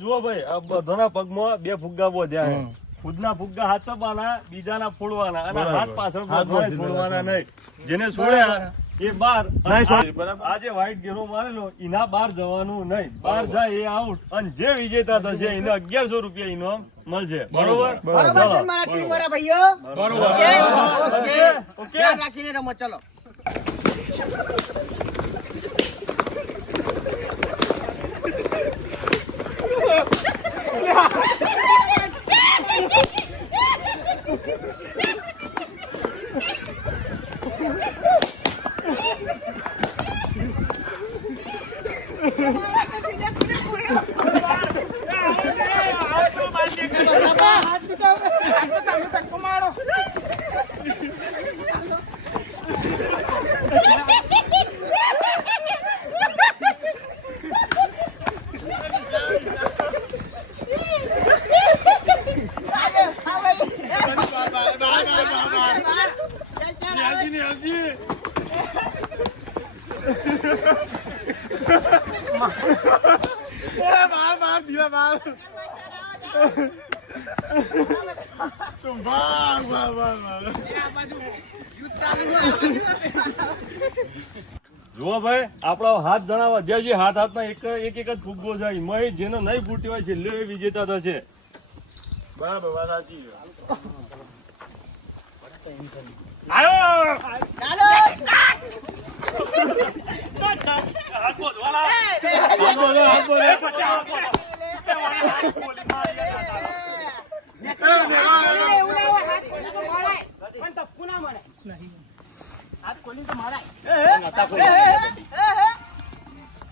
જુઓ ભાઈ આ બધાના પગમાં 2 ફુગ્ગા બોધ્યા ખુદના ફુગ્ગા હાથ ચપાના બીજાના ફોડવાના અને હાથ પાછળ છોડવાના નહીં. જેને છોડ્યા એ બાર. આજે વ્હાઈટ ઘેરો મારેલો એના બાર જવાનું નહીં. બાર જાય એ આઉટ અને જે વિજેતા થશે એને 1100 રૂપિયા ઇનામ મળશે. બરોબર મારા ટીમ વાળા ભાઈઓ બરોબર ઓકે રાખીને રમો. ચલો જુઓ ભાઈ આપડો હાથ જણાવો. જે હાથમાં એક જ ફુગ્ગો જાય મય જેનો નહીં ફૂટ્યો હોય છે લે વિજેતા થશે. બરાબર વાત સાચી છે.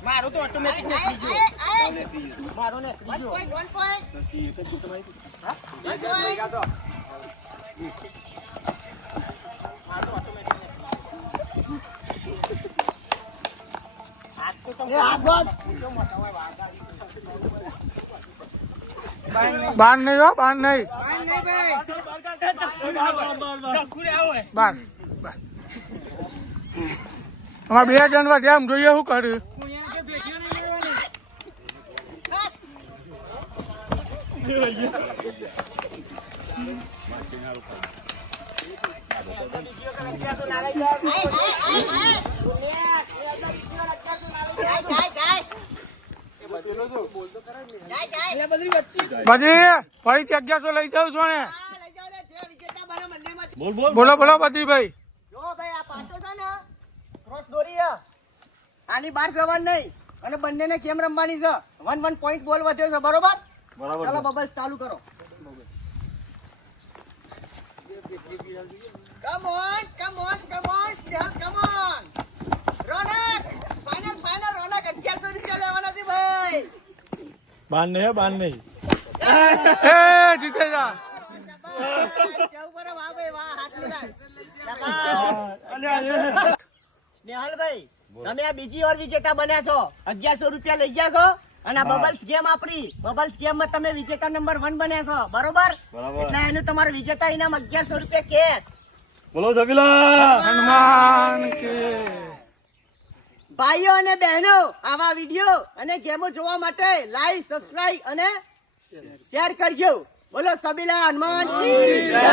મારો તો ઓટોમેટિક મારો ને બાર નહીં હો, બાર નહીં બાર. અમારે 2 જણ વધ્યા એમ જોઈએ શું કર્યું. બધી ફરીથી 1100 લઈ જાઉં છો ને. બોલો બોલો બદ્રીભાઈ. જો ભાઈ આ પાટો છે ને ક્રોસ દોરી છે. આની બહાર જવાનું નહીં અને બંનેને કેમ રમવાની છે. 1 પોઈન્ટ બોલ વધ્યો છે. બરોબર ચાલો બબલ્સ ચાલુ કરો. Come on step come on. Raunak final Raunak 1100 રૂપિયા લેવાના છે ભાઈ. બાર નહીં બાર નહીં. એ જીતે જા. કેવું કરે વાહ ભાઈ વાહ. હાથ મિલાય. સ્નેહલભાઈ તમે આ બીજી વાર વિજેતા બન્યા છો. 1100 રૂપિયા લઈ ગયા છો અને આ બબલ્સ ગેમ આપણી બબલ્સ ગેમ માં તમે વિજેતા નંબર 1 બન્યા છો. બરોબર એટલે એનું તમારું વિજેતા ઇનામ 1100 રૂપિયા કેશ. બોલો જબીલા હનુમાન કે. ભાઈઓ અને બહેનો આવા વિડીયો અને ગેમો જોવા માટે લાઈક સબસ્ક્રાઇબ અને શેર કરજો. બોલો સબીલા હનુમાન કી જય.